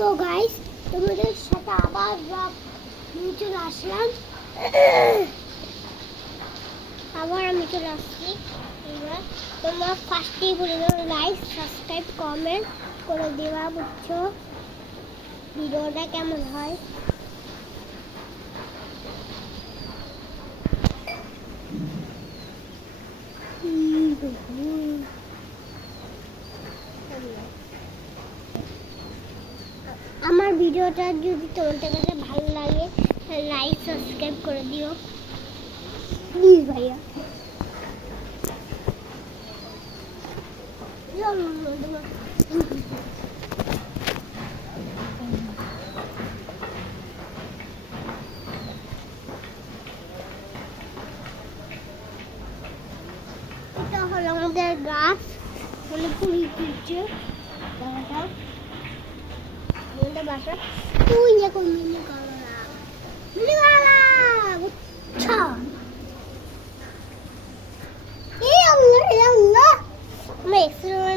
তো গাইস তোমাদের সাথে আবার আমি চলে আসলাম। আবার আমি চলে আসছি। এবার তোমরা ফার্স্টেই বলে দাও, লাইক সাবস্ক্রাইব কমেন্ট করে দেওয়া, বুঝছো? ভিডিওটা কেমন হয় আমার ভিডিওটা যদি তোমাদের কাছে ভালো লাগে লাইক সাবস্ক্রাইব করে দিও প্লিজ ভাইয়া। এটা হলো আমাদের গাছ, মানে পুরি তুলছে জায়গাটা আমাদের বাসা। তুই এখন মিনি করলা বুঝছো? এই আল্লাহ আল্লাহ আমরা এক্সপেরিমেন্ট